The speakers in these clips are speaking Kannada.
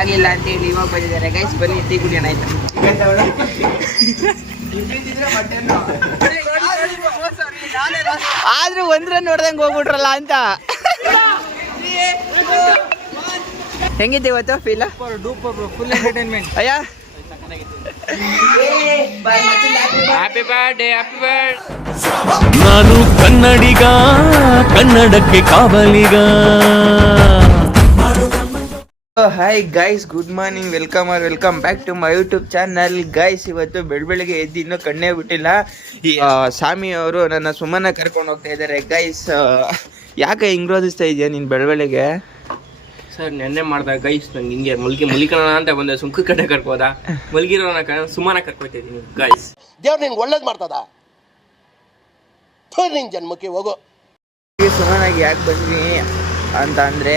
ಆಗಿಲ್ಲ ಅಂತ ಹೇಳಿ ಇವಾಗ ಬಂದಿದ್ದಾರೆ ಗೈಸ್. ಬನ್ನಿ ಟೀ ಕುಡಿಯೋಣ ಆಯ್ತಾ. ಆದ್ರೂ ಒಂದ್ರ ನೋಡ್ದಂಗೆ ಹೋಗ್ಬಿಟ್ರಲ್ಲ ಅಂತ. ಹೆಂಗಿದ್ದೆ ಇವತ್ತು ಫೀಲ್? Full entertainment. ಅಯ್ಯ ಹ್ಯಾಪಿ ಬರ್ಡೇ, ಹ್ಯಾಪಿ ಬರ್ಡೇ. ನಾನು ಕನ್ನಡಿಗ, ಕನ್ನಡಕ್ಕೆ ಕಾವಲಿಗ. Hi guys, good morning, welcome back to my YouTube channel. Guys ಇವತ್ತು ಬೆಳಗ್ಗೆ ಎದ್ದು ಇನ್ನೂ ಕಣ್ಣೇ ಬಿಟ್ಟಿಲ್ಲ. ಸ್ವಾಮಿ ಅವರು ನನ್ನ ಸುಮ್ಮನೆ ಕರ್ಕೊಂಡು ಹೋಗ್ತಾ ಇದ್ದಾರೆ. ಗೈಸ್ ಯಾಕೆ ಹಿಂಗ್ ರೋದಿಸ್ತಾ ಇದೆಯಾ ನೀನು ಬೆಳಗ್ಗೆ? ಸರ್ ನೆನ್ನೆ ಮಾಡ್ದಾಗ ಗೈಸ್ ನಂಗೆ ಹಿಂಗೆ ಮುಲಿಕಣ ಅಂತ ಬಂದೆ. ಸುಂಕ ಕಡೆ ಕರ್ಕೋದ ಮಲ್ಗಿರೋನ ಸುಮ್ಮನೆ ಕರ್ಕೊತಾ ಇದ್ದೀನಿ ಗೈಸ್. ದೇವ್ರು ನಿನ್ಗೆ ಒಳ್ಳೇದು ಮಾಡ್ತದ, ನಿನ್ ಜನ್ಮಕ್ಕೆ ಹೋಗೋ. ಸುಮ್ಮನಾಗಿ ಯಾಕೆ ಬಂದ್ವಿ ಅಂತ ಅಂದರೆ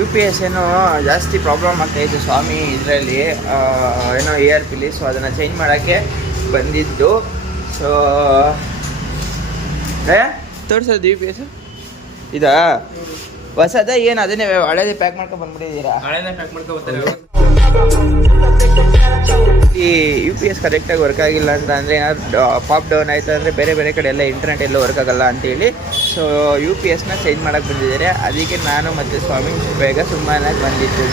UPS ಏನೋ ಜಾಸ್ತಿ ಪ್ರಾಬ್ಲಮ್ ಆಗ್ತಾಯಿತ್ತು ಸ್ವಾಮಿ ಇದರಲ್ಲಿ, ಏನೋ ARP. ಸೊ ಅದನ್ನು ಚೇಂಜ್ ಮಾಡೋಕ್ಕೆ ಬಂದಿದ್ದು. ಸೊ ತೋರಿಸೋದು UPS ಇದಾ ಹೊಸದ ಏನು? ಅದನ್ನೇ ಹಳೇದೇ ಪ್ಯಾಕ್ ಮಾಡ್ಕೊಂಡು ಬಂದ್ಬಿಟ್ಟಿದ್ದೀರಾ? ಹಳೆದ ಪ್ಯಾಕ್ ಮಾಡ್ಕೊಬರ್ತಾರೆ. ಈ UPS ಕರೆಕ್ಟಾಗಿ ವರ್ಕ್ ಆಗಿಲ್ಲ ಅಂತ ಅಂದರೆ ಏನಾದ್ರು ಪಾಪ್ ಡೌನ್ ಆಯಿತು ಅಂದರೆ ಬೇರೆ ಕಡೆ ಎಲ್ಲ ಇಂಟರ್ನೆಟ್ ಎಲ್ಲ ವರ್ಕ್ ಆಗಲ್ಲ ಅಂತೇಳಿ ಸೊ UPSನ ಚೇಂಜ್ ಮಾಡೋಕ್ಕೆ ಬಂದಿದ್ದಾರೆ. ಅದಕ್ಕೆ ನಾನು ಮತ್ತು ಸ್ವಾಮಿ ಬೇಗ ಸುಮ್ಮನೆ ಬಂದಿದ್ದು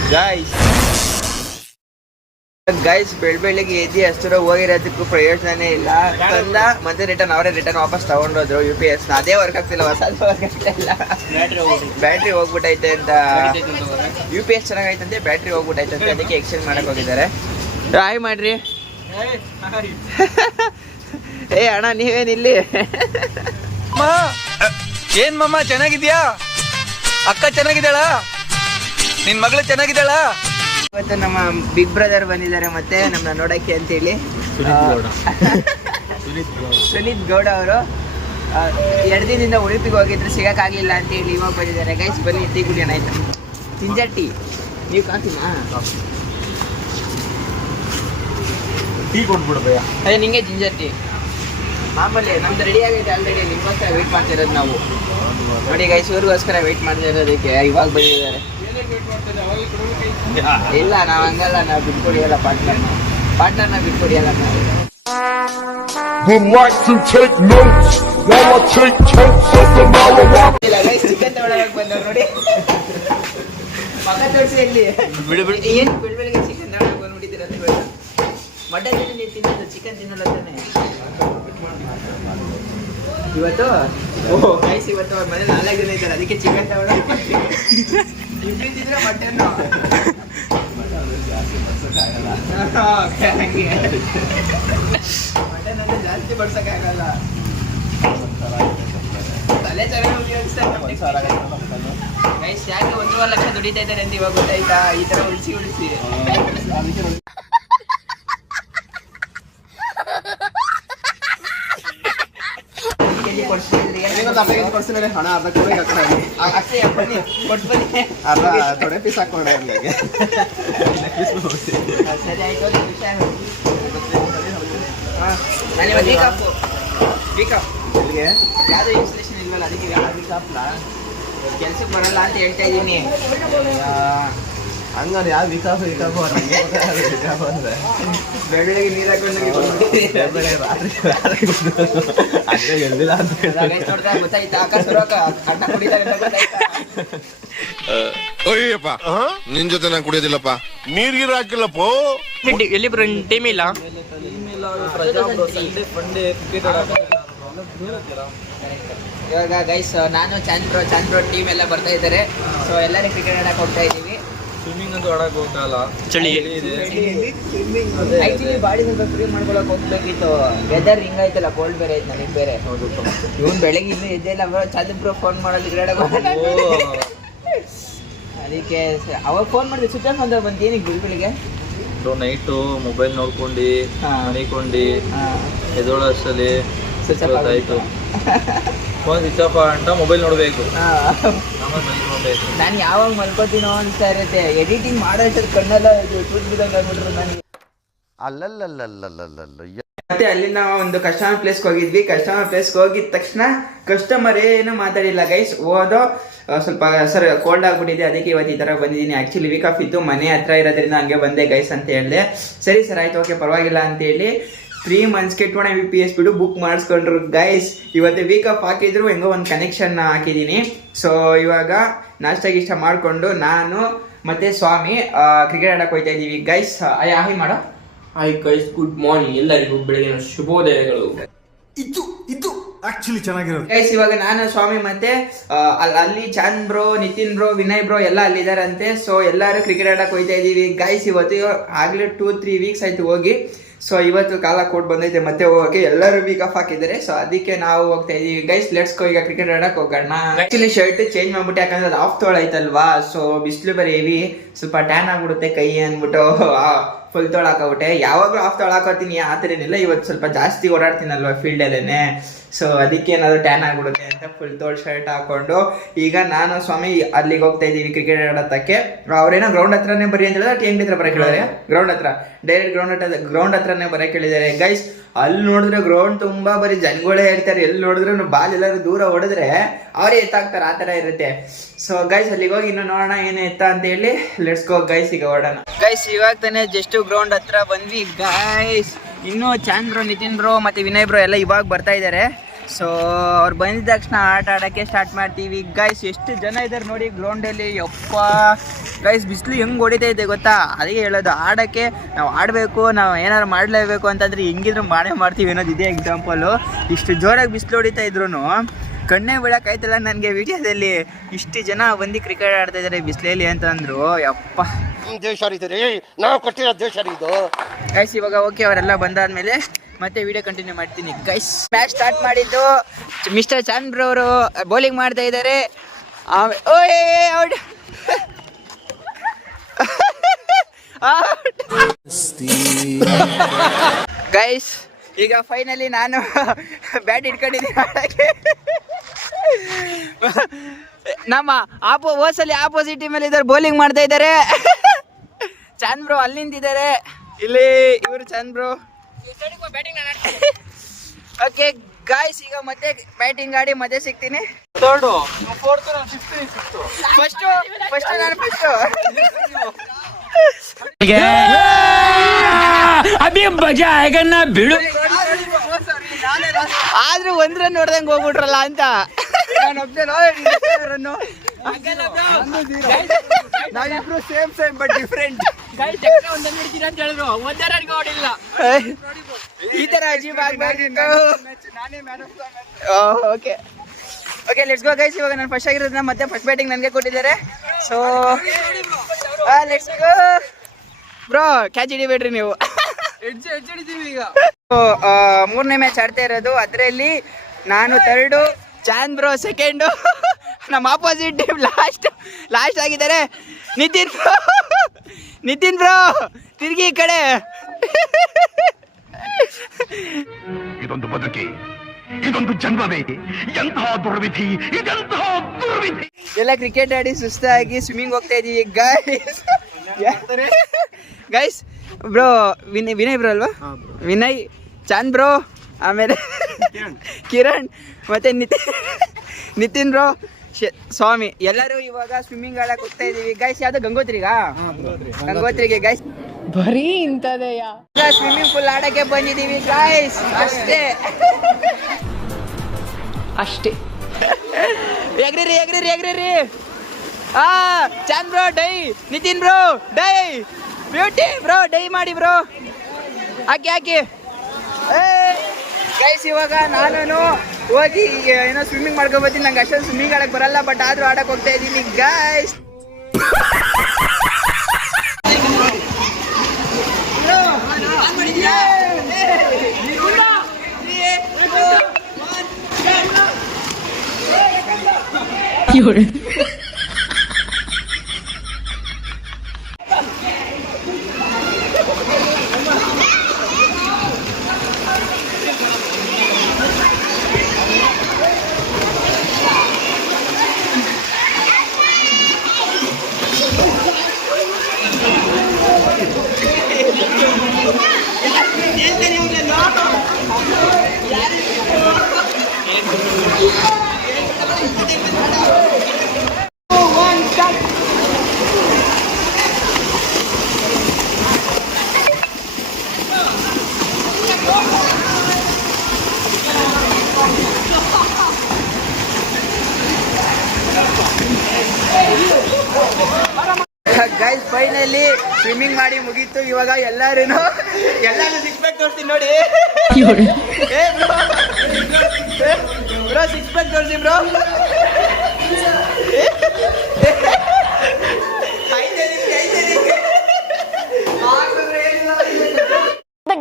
ಗೈಸ್. ಬೆಳಗ್ಗೆ ಎದ್ದು ಅಷ್ಟರ ಹೋಗಿರೋದಕ್ಕೂ ಪ್ರಯೋಜನನೇ ಇಲ್ಲ. ತಂದ ಮತ್ತೆ ಅವರೇ ರಿಟರ್ನ್ ವಾಪಸ್ ತಗೊಂಡೋದ್ರು UPSನ. ಅದೇ ವರ್ಕ್ ಆಗ್ತಿಲ್ಲ, ಹೊಸದು ವರ್ಕ್ ಆಗ್ತಾ ಇಲ್ಲ. ಬ್ಯಾಟ್ರಿ ಹೋಗ್ಬಿಟ್ಟೈತೆ ಅಂತ. UPS ಚೆನ್ನಾಗೈತಂತೆ, ಬ್ಯಾಟ್ರಿ ಹೋಗ್ಬಿಟ್ಟೈತಂತೆ, ಅದಕ್ಕೆ ಎಕ್ಸ್ಚೇಂಜ್ ಮಾಡಕ್ಕೆ ಹೋಗಿದ್ದಾರೆ. ಹಾಯ್ ಮಾಡ್ರಿ. ಏ ಅಣ್ಣ ನೀವೇನಿಲ್ಲಿ? ಏನ್ ಮಮ್ಮ ಚೆನ್ನಾಗಿದ್ಯಾ? ಅಕ್ಕ ಚೆನ್ನಾಗಿದ್ದಾಳ? ನಿನ್ ಮಗಳು ಚೆನ್ನಾಗಿದ್ದಾಳ? ಇವತ್ತು ನಮ್ಮ ಬಿಗ್ ಬ್ರದರ್ ಬಂದಿದ್ದಾರೆ ಮತ್ತೆ ನಮ್ಮನ್ನ ನೋಡಕ್ಕೆ ಅಂತೇಳಿ. ಸುನೀತ್ ಗೌಡ ಅವರು 2 ದಿನದಿಂದ ಉಡುಪಿಗೆ ಹೋಗಿದ್ರು, ಸಿಗೋಕ್ಕಾಗಲಿಲ್ಲ ಅಂತೇಳಿ ಇವಾಗ ಬಂದಿದ್ದಾರೆ ಗೈಸ್. ಬನ್ನಿ ಟೀ ಕುಡಿಯೋಣ ಆಯ್ತಾ. Ginger tea. ನೀವು ಕಾಫಿನಾ? ಟೀ ಕೊಟ್ಬಿಡ್ಬೇಯ. ಅದೇ ನಿಂಗೆ ಜಿಂಜರ್ ಟೀ ಮಾಮೂಲಿ. ನಮ್ದು ರೆಡಿ ಆಗೈತೆ ಆಲ್ರೆಡಿ, ನಿಮಗೋಸ್ಕರ ವೆಯ್ಟ್ ಮಾಡ್ತಿರೋದು ನಾವು. ನೋಡಿ ಗೈಸ್, ಇವ್ರಿಗೋಸ್ಕರ ವೆಯ್ಟ್ ಮಾಡ್ತಿರೋದಕ್ಕೆ ಇವಾಗ ಬಂದಿದ್ದಾರೆ. ಇಲ್ಲ ನಾವು ಹಂಗಲ್ಲ, ನಾವು ಬಿಟ್ಕೊಡಿಯಲ್ಲ ಪಾರ್ಟ್ನರ್ನ ಬಿಟ್ಕೊಡಿಯಲ್ಲ ನಾವು. ಚಿಕನ್ ತಗೊಳಕ್ ಬಂದವ್ರು ನೋಡಿ. ಮಗ ತೋರಿಸಿ ಎಲ್ಲಿ ಏನು ಬೆಳಗ್ಗೆ ಚಿಕನ್ ತಗೊಳಕ್ ಬಂದ್ಬಿಟ್ಟಿದ್ದೀರ ಅಂತ ಗೊತ್ತಾ? ಮಟನ್ ನೀವು ತಿನ್ನೋದು, ಚಿಕನ್ ತಿನ್ನೋಲ್ಲ ತಾನೆ ಇವತ್ತು? ಓಹ್ ಗೈಸ್, ಇವತ್ತು ಅವ್ರ ಮನೇಲಿ 4 ಜನ ಇದ್ದಾರೆ, ಅದಕ್ಕೆ ಚಿಕನ್ ತಗೊಳಕ್ ತಿಂತಿದ್ರೆ ಮಟನ್ನು. ಮಟನ್ ಅಂದ್ರೆ ಜಾಸ್ತಿ ಬಡ್ಸಕ್ಕಾಗಲ್ಲ. ತಲೆ ಚೆನ್ನಾಗಿ ಉಪಯೋಗಿಸ್ತಾರೆ ಗೈಸ್. ಯಾಕೆ 1.5 ಲಕ್ಷ ದುಡಿತಾ ಇದ್ದಾರೆ ಅಂತ ಇವಾಗ ಗೊತ್ತಾಯ್ತಾ? ಈ ತರ ಉಳಿಸಿ ಹಣ ಅರ್ಧ ಕೊಡಿ, ಥೋಡೆ ಪೀಸ್ ಹಾಕೊಂಡೆ. ಸರಿ ಆಯ್ತು. ಯಾವ್ದು ಇನ್ಸ್ಟಲೇಷನ್ ಇಲ್ವಲ್ಲ, ಅದಕ್ಕೆ ಕೆಲ್ಸಕ್ಕೆ ಬರಲ್ಲ ಅಂತ ಹೇಳ್ತಾ ಇದ್ದೀನಿ. ಹಂಗಾರೆ ಯಾವ ವಿಕಾಸ ಅಂದ್ರೆ ಬೆಳಗ್ಗೆ ನೀರು ಹಾಕೊಂಡು ಗೊತ್ತಾಯ್ತಾ? ಅಣ್ಣ ಕುಡಿತಾರೆ ಅಂತ ಗೊತ್ತಾಯ್ತಾ? ಅಯ್ಯಪ್ಪ, ನಿನ್ ಜೊತೆ ನಾನು ಕುಡಿಯೋದಿಲ್ಲಪ್ಪ. ನೀರ್ಗಿರು ಹಾಕಿಲ್ಲಪ್ಪ. ಎಲ್ಲಿ ಬ್ರೋ ಟೀಮ್ ಇಲ್ಲ? ಇವಾಗ ಗೈಸ್ ನಾನು ಚಾಂದ್ ಬ್ರೋ ಟೀಮ್ ಎಲ್ಲ ಬರ್ತಾ ಇದ್ದಾರೆ. ಸೊ ಎಲ್ಲರೂ ಕ್ರಿಕೆಟ್ ಆಡಕ್ಕೆ ಹೋಗ್ತಾ ಇದ್ದೀವಿ. ಸ್ವಿಮ್ಮಿಂಗ್ ಅಂತೂ ಆಡಕ್ ಹೋಗಲ್ಲ, ಚಳಿ. ಆಕ್ಚುಲಿ ಬಾಡಿ ಸ್ವಲ್ಪ ಫ್ರೀ ಮಾಡ್ಕೊಳಕ್ ಹೋಗ್ಬೇಕಿತ್ತು. ವೆದರ್ ಹಿಂಗಾಯ್ತಲ್ಲ, ಕೋಲ್ಡ್ ಬೇರೆ ಐತೆ, ನನಗೆ ಬೇರೆ. ಇವನ್ ಬೆಳಗ್ಗೆ ಇನ್ನೂ ಎದ್ದೆಲ್ಲ ಚಾಂದ್ ಬ್ರೋ ಫೋನ್ ಮಾಡೋದು ಕ್ರೀಡೆ. ಅದಕ್ಕೆ ಅವಾಗ ಫೋನ್ ಮಾಡಿದೆ, ಸ್ವಿಚ್ ಆಫ್ ಅಂತ ಬಂತು. ಏನಕ್ಕೆ ಬೆಳಿಗ್ಗೆ ನೈಟು ಮೊಬೈಲ್ ನೋಡ್ಕೊಂಡು ಮನಿಕೊಂಡು ಎದೋಳು ಅಷ್ಟಲ್ಲಿ ಆಯ್ತು. ಫೋನ್ ಸ್ವಿಚ್ ಆಫ್ ಅಂತ ಮೊಬೈಲ್ ನೋಡ್ಬೇಕು. ನಾನು ಯಾವಾಗ ಮಲ್ಕೋತೀನೋ ಅನ್ಸ್ತಾ ಇರುತ್ತೆ. ಎಡಿಟಿಂಗ್ ಮಾಡೋ ಕಣ್ಣೆಲ್ಲ ಚೂಟ್ ಬಿದ್ದಂಗೆ ಆಗ್ಬಿಟ್ರು ನನಗೆ. ಅಲ್ಲಲ್ಲಲ್ಲಲ್ಲಲ್ಲಲ್ಲ ಮತ್ತೆ ಅಲ್ಲಿಂದ ಒಂದು ಕಸ್ಟಮರ್ ಪ್ಲೇಸ್ಗೆ ಹೋಗಿದ್ವಿ. ಕಸ್ಟಮರ್ ಪ್ಲೇಸ್ಗೆ ಹೋಗಿದ ತಕ್ಷಣ ಕಸ್ಟಮರ್ ಏನು ಮಾತಾಡಿಲ್ಲ ಗೈಸ್. ಸ್ವಲ್ಪ ಸರ್ ಕೋಲ್ಡ್ ಆಗ್ಬಿಟ್ಟಿದೆ, ಅದಕ್ಕೆ ಇವತ್ತು ಈ ತರ ಬಂದಿದ್ದೀನಿ. ಆಕ್ಚುಲಿ ವೀಕ್ ಆಫ್ ಇತ್ತು, ಮನೆ ಹತ್ರ ಇರೋದ್ರಿಂದ ಹಂಗೆ ಬಂದೆ ಗೈಸ್ ಅಂತ ಹೇಳಿದೆ. ಸರಿ ಸರ್ ಆಯ್ತು, ಓಕೆ ಪರವಾಗಿಲ್ಲ ಅಂತ ಹೇಳಿ 3 monthsಗೆ 200 Mbps ಬಿಡು ಬುಕ್ ಮಾಡಿಸ್ಕೊಂಡ್ರು ಗೈಸ್. ಇವತ್ತು ವೀಕ್ ಆಫ್ ಹಾಕಿದ್ರು, ಹೆಂಗೋ ಒಂದು ಕನೆಕ್ಷನ್ ಹಾಕಿದ್ದೀನಿ. ಸೊ ಇವಾಗ ನಾಷ್ಟ ಗಿಷ್ಟ ಮಾಡಿಕೊಂಡು ನಾನು ಮತ್ತೆ ಸ್ವಾಮಿ ಕ್ರಿಕೆಟ್ ಆಡಕ್ಕೆ ಹೋಗ್ತಾ ಇದ್ದೀವಿ ಗೈಸ್. ಹಾಯ್ ಮಾಡೋ. ಹಾಯ್ ಗೈಸ್, ಗುಡ್ ಮಾರ್ನಿಂಗ್ ಎಲ್ಲರಿಗೂ, ಬೆಳಗಿನ ಶುಭೋದಯಗಳು. ಇದು ಆಕ್ಚುಲಿ ಚೆನ್ನಾಗಿರೋದು ಗೈಸ್. ಇವಾಗ ನಾನು ಸ್ವಾಮಿ ಮತ್ತೆ ಅಲ್ಲಿ Chand bro, Nitin bro, Vinay bro ಎಲ್ಲ ಅಲ್ಲಿದ್ದಾರಂತೆ. ಸೊ ಎಲ್ಲರೂ ಕ್ರಿಕೆಟ್ ಆಡಕ್ಕೆ ಹೋಗ್ತಾ ಇದ್ದೀವಿ ಗೈಸ್. ಇವತ್ತು ಆಗ್ಲೇ 2-3 weeks ಆಯ್ತು ಹೋಗಿ. ಸೊ ಇವತ್ತು ಕಾಲ ಕೋಟ್ ಬಂದೈತೆ ಮತ್ತೆ ಹೋಗಕ್ಕೆ, ಎಲ್ಲರೂ ವೀಕ್ ಆಫ್ ಹಾಕಿದ್ದಾರೆ. ಸೊ ಅದಕ್ಕೆ ನಾವು ಹೋಗ್ತಾ ಇದೀವಿ ಗೈಸ್. ಲೆಟ್ಸ್ ಗೋ, ಈಗ ಕ್ರಿಕೆಟ್ ಆಡಕ್ ಹೋಗೋಣ. ಆಕ್ಚುಲಿ ಶರ್ಟ್ ಚೇಂಜ್ ಮಾಡ್ಬಿಟ್ಟು, ಯಾಕಂದ್ರೆ ಅದು ಆಫ್ ತೊಳೈತಲ್ವಾ. ಸೊ ಬಿಸಿಲು ಬರೀ ಹೆವಿ, ಸ್ವಲ್ಪ ಟ್ಯಾನ್ ಆಗ್ಬಿಡುತ್ತೆ ಕೈ ಅಂದ್ಬಿಟ್ಟು ಫುಲ್ ತೊಳಾಕಬಿಟ್ಟೆ. ಯಾವಾಗಲೂ ಆಫ್ ತೊಳಾಕೋತೀನಿ, ಆ ಥರ ಏನಿಲ್ಲ. ಇವತ್ತು ಸ್ವಲ್ಪ ಜಾಸ್ತಿ ಓಡಾಡ್ತೀನಲ್ವಾ ಫೀಲ್ಡಲ್ಲೇ, ಸೊ ಅದಕ್ಕೆ ಏನಾದ್ರು ಟ್ಯಾನ್ ಆಗ್ಬಿಡುತ್ತೆ ಅಂತ ಫುಲ್ ತೋಳ್ ಶರ್ಟ್ ಹಾಕೊಂಡು ಈಗ ನಾನು ಸ್ವಾಮಿ ಅಲ್ಲಿಗೆ ಹೋಗ್ತಾ ಇದೀವಿ ಕ್ರಿಕೆಟ್ ಆಡೋದಕ್ಕೆ. ಅವ್ರೇನೋ ಗ್ರೌಂಡ್ ಹತ್ರನೇ ಬರೀ ಅಂತ ಹೇಳಿದ್ರೆ TMD ಹತ್ರ ಬರಕ್ಕೆ ಹೇಳಿದಾರೆ. ಗ್ರೌಂಡ್ ಹತ್ರ ಡೈರೆಕ್ಟ್ ಗ್ರೌಂಡ್ ಹತ್ರನೇ ಬರಕ್ಕೆ ಹೇಳಿದ್ದಾರೆ ಗೈಸ್. ಅಲ್ಲಿ ನೋಡಿದ್ರೆ ಗ್ರೌಂಡ್ ತುಂಬಾ ಬರೀ ಜನಗಳೇ ಇರ್ತಾರೆ. ಎಲ್ಲಿ ನೋಡಿದ್ರು ಬಾಲ್ ಎಲ್ಲರೂ ದೂರ ಹೊಡೆದ್ರೆ ಅವರೇ ಎತ್ತಾಕ್ತಾರೆ, ಆ ತರ ಇರುತ್ತೆ. ಸೊ ಗೈಸ್ ಅಲ್ಲಿಗೆ ಹೋಗಿ ಇನ್ನು ನೋಡೋಣ ಏನು ಎತ್ತ ಅಂತ ಹೇಳಿ. ಲೆಟ್ಸ್ ಗೋ ಗೈಸ್, ಈಗ ಓಡೋಣ ಗೈಸ್. ಇವಾಗ ತಾನೇ ಜಸ್ಟ್ ಗ್ರೌಂಡ್ ಹತ್ರ ಬಂದ್ವಿ ಗೈಸ್. ಇನ್ನು ಚಾಂದ್ ಬ್ರೋ, ನಿತಿನ್ ಬ್ರೋ ಮತ್ತೆ ವಿನಯ್ ಬ್ರೋ ಎಲ್ಲ ಇವಾಗ ಬರ್ತಾ ಇದ್ದಾರೆ. ಸೊ ಅವ್ರು ಬಂದಿದ ತಕ್ಷಣ ಆಟ ಆಡೋಕ್ಕೆ ಸ್ಟಾರ್ಟ್ ಮಾಡ್ತೀವಿ ಗೈಸ್. ಎಷ್ಟು ಜನ ಇದ್ದಾರೆ ನೋಡಿ ಗ್ರೌಂಡಲ್ಲಿ, ಯಪ್ಪ ಗೈಸ್. ಬಿಸಿಲು ಹೆಂಗೆ ಹೊಡಿತಾ ಇದೆ ಗೊತ್ತಾ, ಅದಕ್ಕೆ ಹೇಳೋದು ಆಡೋಕ್ಕೆ ನಾವು ಆಡಬೇಕು, ನಾವು ಏನಾದ್ರು ಮಾಡಲೇಬೇಕು ಅಂತಂದ್ರೆ ಹೆಂಗಿದ್ರು ಮಾಡ್ತೀವಿ ಅನ್ನೋದು ಇದೇ ಎಕ್ಸಾಂಪಲು. ಇಷ್ಟು ಜೋರಾಗಿ ಬಿಸಿಲು ಹೊಡಿತಾ ಇದ್ರು ಕಣ್ಣೇ ಬಿಡೋಕ್ಕಾಯ್ತಲ್ಲ ನನಗೆ ವಿಡಿಯೋದಲ್ಲಿ. ಇಷ್ಟು ಜನ ಬಂದು ಕ್ರಿಕೆಟ್ ಆಡ್ತಾ ಇದ್ದಾರೆ ಬಿಸಿಲಲ್ಲಿ ಅಂತಂದ್ರು, ಯಪ್ಪ ದೇಶ ನಾವು ಕೊಟ್ಟಿರೋ ದೇಶ ಇದು ಗೈಸ್. ಇವಾಗ ಓಕೆ, ಅವರೆಲ್ಲ ಬಂದಾದ್ಮೇಲೆ ಮತ್ತೆ ವಿಡಿಯೋ ಕಂಟಿನ್ಯೂ ಮಾಡ್ತೀನಿ ಗೈಸ್. ಮ್ಯಾಚ್ ಸ್ಟಾರ್ಟ್ ಮಾಡಿದ್ದು ಮಿಸ್ಟರ್ ಚಾಂದ್ ಬ್ರೋ ಅವರು ಬೌಲಿಂಗ್ ಮಾಡ್ತಾ ಇದ್ದಾರೆ. ಗೈಸ್ ಈಗ ಫೈನಲಿ ನಾನು ಬ್ಯಾಟ್ ಇಟ್ಕೊಂಡಿದ್ದೀನಿ ಆಡಕ್ಕೆ. ನಮ್ಮ ಹೋಸಲಿ ಆಪೋಸಿಟ್ ಟೀಮಲ್ಲಿ ಇದ್ದಾರೆ, ಬೌಲಿಂಗ್ ಮಾಡ್ತಾ ಇದ್ದಾರೆ. ಚಾಂದ್ ಬ್ರೋ ಅಲ್ಲಿ ನಿಂತಿದ್ದಾರೆ, ಇಲ್ಲಿ ಇವರು ಚಾಂದ್ ಬ್ರೋ. ಓಕೆ ಗಾಯ್ಸ್, ಈಗ ಮತ್ತೆ ಬ್ಯಾಟಿಂಗ್ ಆಡಿ ಮತ್ತೆ ಸಿಗ್ತೀನಿ. ಫಸ್ಟ್ ನಾನು ಬಿಡು. ಆದ್ರೂ 1 run ನೋಡ್ದಂಗೆ ಹೋಗ್ಬಿಟ್ರಲ್ಲ ಅಂತ. ನಾವಿಬ್ರು ಸೇಮ್ ಬಟ್ ಡಿಫ್ರೆಂಟ್. ಈ ತರ ಅಜೀಬ್ ಆಗ್ಬಾರ್ದು. Okay let's go guys. ಇವಾಗ ನಾನು ಫಸ್ಟ್ ಆಗಿರೋದನ್ನ ಮತ್ತೆ ಫಸ್ಟ್ ಬ್ಯಾಟಿಂಗ್ ನನಗೆ ಕೊಟ್ಟಿದ್ದಾರೆ. So let's go bro. Catch ಹಿಡಿಬೇಡ್ರಿ ನೀವು. ಈಗ 3ನೇ ಮ್ಯಾಚ್ ಆಡ್ತಾ ಇರೋದು. ಅದರಲ್ಲಿ ನಾನು 3rd, ಚಾಂದ್ ಬ್ರೋ 2nd, ನಮ್ಮ ಆಪೋಸಿಟ್ ಟೀಮ್ ಲಾಸ್ಟ್ ಆಗಿದ್ದಾರೆ. ನಿತಿನ್ ಬ್ರೋ ತಿರ್ಗಿ ಈ ಕಡೆ. ಇದೊಂದು ಬದುಕಿ, ಇದೊಂದು ಜನ್ಮವೇ, ಎಂತಹ ದುರ್ವಿಧಿ, ಇದೆಂತಹ ದುರ್ವಿಧಿ. ಎಲ್ಲ ಕ್ರಿಕೆಟ್ ಆಡಿ ಸುಸ್ತಾಗಿ ಸ್ವಿಮ್ಮಿಂಗ್ ಹೋಗ್ತಾ ಇದೀವಿ ಗೈಸ್. ಬ್ರೋ ವಿನಯ್ ಬ್ರೋ ಅಲ್ವಾ? ವಿನಯ್, ಚಾಂದ್ ಬ್ರೋ, ಆಮೇಲೆ ಕಿರಣ್ ಮತ್ತೆ ನಿತಿನ್ ಬ್ರೋ, ಸ್ವಾಮಿ ಎಲ್ಲರೂ ಇವಾಗ ಸ್ವಿಮ್ಮಿಂಗ್ ಆಡಕ್ಕೆ ಹೋಗ್ತಾ ಇದೀವಿ ಗೈಸ್. ಯಾವ್ದು ಗಂಗೋತ್ರಿಗೆ ಗೈಸ್. ಬರೀ ಇಂಥದೆಯಾ? ಸ್ವಿಮ್ಮಿಂಗ್ ಪೂಲ್ ಆಡಕ್ಕೆ ಬಂದಿದೀವಿ ಗೈಸ್, ಅಷ್ಟೇ. ಎಗ್ರಿ. ಚಾಂದ್ ಬ್ರೋ ಡೈ, ನಿತಿನ್ ಬ್ರೋ ಡೈ, ಬ್ಯೂಟಿ ಬ್ರೋ ಡೈ ಮಾಡಿ ಬ್ರೋ, ಹಾಕಿ ಗೈಸ್. ಇವಾಗ ನಾನು ಹೋಗಿ ಏನೋ ಸ್ವಿಮ್ಮಿಂಗ್ ಮಾಡ್ಕೊಬತ್ತೀನಿ. ನಂಗೆ ಅಷ್ಟೊಂದು ಸ್ವಿಮ್ಮಿಂಗ್ ಆಡಕ್ಕೆ ಬರಲ್ಲ, ಬಟ್ ಆದ್ರೂ ಆಡಕ್ಕೆ ಹೋಗ್ತಾ ಇದ್ದೀನಿ ಗೈಸ್. ಗೈಸ್ ಫೈನಲಿ ಸ್ವಿಮ್ಮಿಂಗ್ ಮಾಡಿ ಮುಗೀತು. ಇವಾಗ ಎಲ್ಲರೂ ಸಿಕ್ಸ್ ಪ್ಯಾಕ್ ತೋರಿಸ್ತೀನಿ ನೋಡಿ. ಬ್ರೋ ಸಿಕ್ಸ್ ಪ್ಯಾಕ್ ತೋರಿಸಿ ಬ್ರೋ.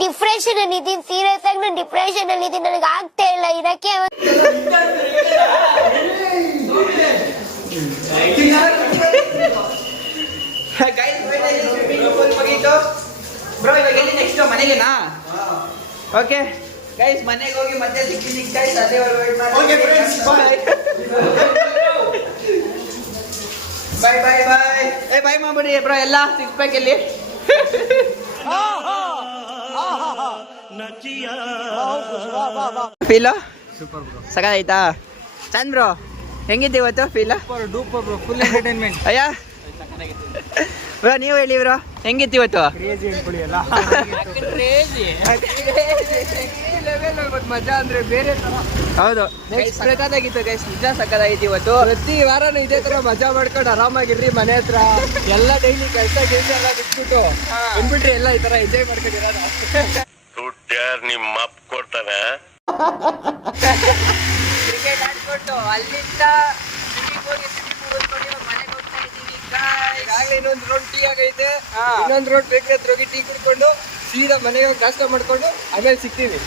ಡಿಪ್ರೆಷನ್ ಅಲ್ಲಿ ಇದೀನಿ, ಸೀರಿಯಸ್ ಆಗಿ ನಾನು ಡಿಪ್ರೆಷನ್ ಅಲ್ಲಿ ಇದೀನಿ, ನನಗೆ ಆಗ್ತಾ ಇಲ್ಲ ಇರಕ್ಕೆ. ಬ್ರೋ ಇವಾಗ ಎಲ್ಲಿ ನೆಕ್ಸ್ಟ್ ಮನೆಗೆನಾ? ಓಕೆ ಗೈಸ್ ಮನೆಗೆ ಹೋಗಿ ಮತ್ತೆ ಸಿಗ್ತೀನಿ ಗೈಸ್. ಅದೇವರೆಗೂ ವೇಟ್ ಮಾಡಿ. ಬಾಯ್ ಬಾಯ್ ಬಾಯ್. ಬಾಯ್ ಮಾಡ್ಬಿಡಿ ಬ್ರೋ ಎಲ್ಲ ಸಿಕ್ಸ್ ಪ್ಯಾಕ್ ಇಲ್ಲಿ. ಫೀಲು ಸಕಾಯ್ತಾ ಚಂದ್ ಬ್ರೋ? ಹೆಂಗಿತ್ತು ಇವತ್ತು feel? Duper bro, full entertainment. ಅಯ್ಯ ಬ್ರೋ ನೀವು ಹೇಳಿ ಬ್ರೋ ಹೆಂಗಿತ್ತು ಇವತ್ತು? ಮಜಾ ಅಂದ್ರೆ ಬೇರೆ ತರ. ಹೌದು ಸಕ್ಕತ್ತಾಗಿತ್ತು ಗೈಸ್, ನಿಜ ಸಕ್ಕತ್ತಾಗಿತ್ತು ಇವತ್ತು. ಪ್ರತಿ ವಾರನೂ ಇದೇ ತರ ಮಜಾ ಮಾಡ್ಕೊಂಡು ಆರಾಮಾಗಿರ್ರಿ ಮನೆ ಹತ್ರ. ಎಲ್ಲ ಡೈಲಿ ಕೆಲಸ ಎಲ್ಲ ಬಿಟ್ಬಿಟ್ಟು ಬಂದ್ಬಿಟ್ರಿ ಎಲ್ಲ ಈ ತರ ಎಂಜಾಯ್ ಮಾಡ್ಕೊಂಡಿರೋದು. ನಿಮ್ಮ ಅಪ್ಪ ಕೊಡ್ತಾನೆ. ಕ್ರಿಕೆಟ್ ಆಡ್ಕೊಂಡು ಅಲ್ಲಿಂದ ಹೋಗಿ ಮನೆಗೆ ಹೋಗ್ತಾ ಇದ್ದೀವಿ guys. ಇನ್ನೊಂದು ರೋಡ್ ಟೀ ಆಗೈತೆ, ಇನ್ನೊಂದು ರೋಡ್ ಬೇಕಾದ್ರೆ ಹತ್ರ ಹೋಗಿ ಟೀ ಕುಡ್ಕೊಂಡು ಸೀದಾ ಮನೆಗೆ ಹೋಗಿ ನಾಷ್ಟ ಮಾಡ್ಕೊಂಡು ಆಮೇಲೆ ಸಿಗ್ತೀವಿ.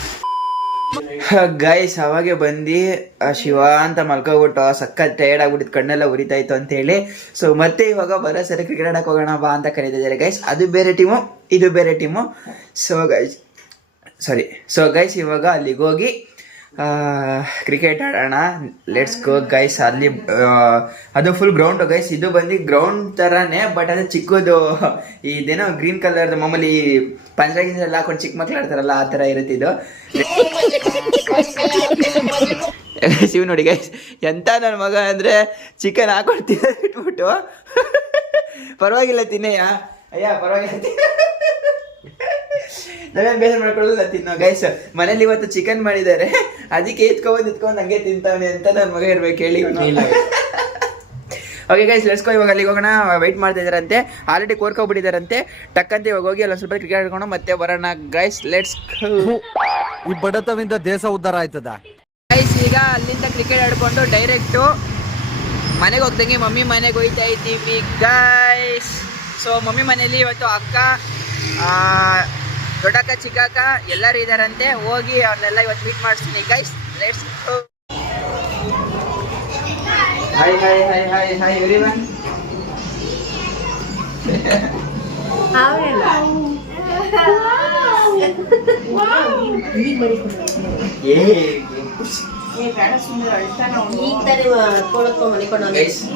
ಗೈಸ್ ಅವಾಗೆ ಬಂದು ಶಿವ ಅಂತ ಮಲ್ಕೋಬಿಟ್ಟು ಸಖತ್ ಟಯರ್ಡ್ ಆಗ್ಬಿಟ್ಟಿತ್ತು, ಕಣ್ಣೆಲ್ಲ ಉರಿತಾ ಇತ್ತು ಅಂತೇಳಿ. ಸೊ ಮತ್ತೆ ಇವಾಗ ಬರೋ ಸರಿ ಕ್ರಿಕೆಟ್ ಆಡಕ್ಕೆ ಹೋಗೋಣ ಬಾ ಅಂತ ಕರೀತಿದ್ದಾರೆ ಗೈಸ್. ಅದು ಬೇರೆ ಟೀಮು ಇದು ಬೇರೆ ಟೀಮು. ಸೊ ಗೈಸ್ ಇವಾಗ ಅಲ್ಲಿಗೆ ಹೋಗಿ ಕ್ರಿಕೆಟ್ ಆಡೋಣ. Let's go guys. ಅಲ್ಲಿ ಅದು ಫುಲ್ ಗ್ರೌಂಡ್ ಗೈಸ್. ಇದು ಬಂದು ಗ್ರೌಂಡ್ ಥರನೇ, ಬಟ್ ಅದು ಚಿಕ್ಕದು ಇದೇನೋ ಗ್ರೀನ್ ಕಲರ್ದು ಮಾಮೂಲಿ ಪಂಚರಾಗಿಂದ ಹಾಕೊಂಡು ಚಿಕ್ಕ ಮಕ್ಳು ಆಡ್ತಾರಲ್ಲ ಆ ಥರ ಇರುತ್ತೆ ಇದು. ಶಿವ್ ನೋಡಿ ಗೈಸ್ ಎಂತ ನನ್ನ ಮಗ ಅಂದರೆ ಚಿಕನ್ ಹಾಕೊಡ್ತೀನಿ ಇಟ್ಬಿಟ್ಟು ಪರವಾಗಿಲ್ಲ ತಿನ್ನಯ್ಯ, ಅಯ್ಯ ಪರವಾಗಿಲ್ಲ ನಾವೇನು ಬೇಸರ ಮಾಡ್ಕೊಳ್ಳಲ್ಲ, ತಿನ್ನೋ ಗೈಸ್. ಮನೇಲಿ ಇವತ್ತು ಚಿಕನ್ ಮಾಡಿದ್ದಾರೆ, ಅದಕ್ಕೆ ಎತ್ಕೊಂಡು ಹಂಗೆ ತಿಂತಾವನೆ ಅಂತ ನನ್ನ ಮಗ ಇರ್ಬೇಕು ಹೇಳಿ. Okay guys let's go. ಇವಾಗ ಅಲ್ಲಿಗೆ ಹೋಗೋಣ. ವೆಯ್ಟ್ ಮಾಡ್ತಾ ಇದ್ದಾರಂತೆ, ಆಲ್ರೆಡಿ ಕೋರ್ಕೊಬಿಟ್ಟಿದ್ದಾರಂತೆ. ಟಕ್ಕಂತ ಇವಾಗ ಹೋಗಿ ಅಲ್ಲೊಂದು ಸ್ವಲ್ಪ ಕ್ರಿಕೆಟ್ ಆಡ್ಕೊಂಡು ಮತ್ತೆ ಬರೋಣ ಗೈಸ್. ಲೆಟ್ಸ್ ಈ ಬಡತವಿಂದ ದೇಶ ಉದ್ಧಾರ ಆಯ್ತದ ಗೈಸ್. ಈಗ ಅಲ್ಲಿಂದ ಕ್ರಿಕೆಟ್ ಆಡ್ಕೊಂಡು ಡೈರೆಕ್ಟು ಮನೆಗೆ ಹೋಗ್ದಂಗೆ ಮಮ್ಮಿ ಮನೆಗೆ ಹೋಗ್ತಾ ಇದ್ದೀವಿ ಗೈಸ್. ಸೊ ಮಮ್ಮಿ ಮನೇಲಿ ಇವತ್ತು ಅಕ್ಕ, ದೊಡ್ಡಕ್ಕ, ಚಿಕ್ಕಕ್ಕ ಎಲ್ಲರೂ ಇದ್ದಾರಂತೆ. ಹೋಗಿ ಅವ್ರನ್ನೆಲ್ಲ ಇವತ್ತು ಮೀಟ್ ಮಾಡಿಸ್ತೀನಿ guys. Let's go. Hi hi hi hi hi everyone.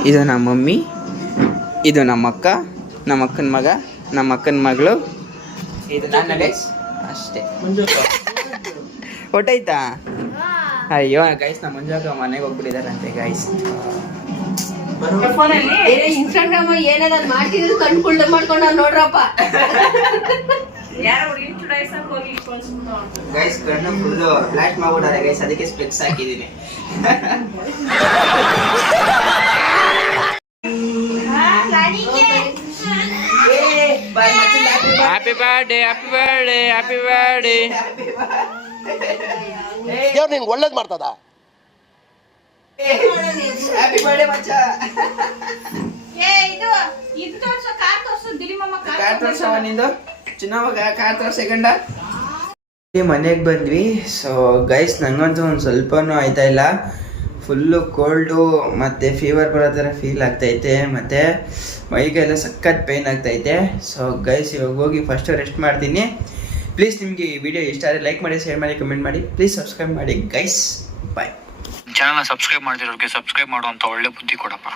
ಇದು ನಮ್ಮ ಮಮ್ಮಿ, ಇದು ನಮ್ಮ ಅಕ್ಕ, ನಮ್ಮ ಅಕ್ಕನ ಮಗ, ನಮ್ಮ ಅಕ್ಕನ ಮಗಳು, ಇದು ನನ್ನ ಗೈಸ್ ಅಷ್ಟೇ. ಹೊಟ್ಟೈತಾ? ಅಯ್ಯೋ ಗೈಸ್ ನಮ್ಮ ಮಂಜಾಗ ಮನೆಗೆ ಹೋಗ್ಬಿಟ್ಟಿದಾರಂತೆ ಗೈಸ್. ಇನ್ಸ್ಟಾಗ್ರಾಮ್ ಏನಾದ್ರು ಮಾಡ್ತಿದ್ರು ಕಣ್ಕುಳ್ಳ ಮಾಡ್ಕೊಂಡ ನೋಡ್ರಪ್ಪ. ಗೈಸ್ ಕಣ್ಣು ಫುಲ್ ಫ್ಲಾಶ್ ಮಾಡ್ಬಿಟ್ಟಾರೆ ಗೈಸ್, ಅದಕ್ಕೆ ಸ್ಪೆಕ್ಸ್ ಹಾಕಿದ್ದೀನಿ. Happy birthday, happy birthday, happy birthday. ದೇವ್ರು ನಿಂಗೆ ಒಳ್ಳೇದು ಮಾಡ್ತದ. ಹ್ಯಾಪಿ ಬರ್ಡೇ ಮಚ್ಚ. ಕಾರ್ ತೋರ್ಸವ ನಿಂದು ಚಿನ್ನವಾಗ, ಕಾರ್ ತೋರ್ಸೆಕಂಡ. ಮನೆಗೆ ಬಂದ್ವಿ. ಸೊ ಗೈಸ್ ನಂಗಂತೂ ಒಂದು ಸ್ವಲ್ಪನೂ ಆಯ್ತಾ ಇಲ್ಲ, ಫುಲ್ಲು ಕೋಲ್ಡು ಮತ್ತು ಫೀವರ್ ಬರೋ ಥರ ಫೀಲ್ ಆಗ್ತೈತೆ, ಮತ್ತು ಮೈಗೆಲ್ಲ ಸಖತ್ ಪೇಯ್ನ್ ಆಗ್ತೈತೆ. ಸೊ ಗೈಸ್ ಇವಾಗ ಹೋಗಿ ಫಸ್ಟು ರೆಸ್ಟ್ ಮಾಡ್ತೀನಿ. ಪ್ಲೀಸ್ ನಿಮಗೆ ಈ ವಿಡಿಯೋ ಇಷ್ಟ ಆದರೆ ಲೈಕ್ ಮಾಡಿ, ಶೇರ್ ಮಾಡಿ, ಕಮೆಂಟ್ ಮಾಡಿ, ಪ್ಲೀಸ್ ಸಬ್ಸ್ಕ್ರೈಬ್ ಮಾಡಿ ಗೈಸ್. ಬಾಯ್. ಚಾನಲ್ನ ಸಬ್ಸ್ಕ್ರೈಬ್ ಮಾಡ್ತಿರೋರಿಗೆ ಸಬ್ಸ್ಕ್ರೈಬ್ ಮಾಡುವಂಥ ಒಳ್ಳೆ ಬುದ್ಧಿ ಕೊಡಪ್ಪ.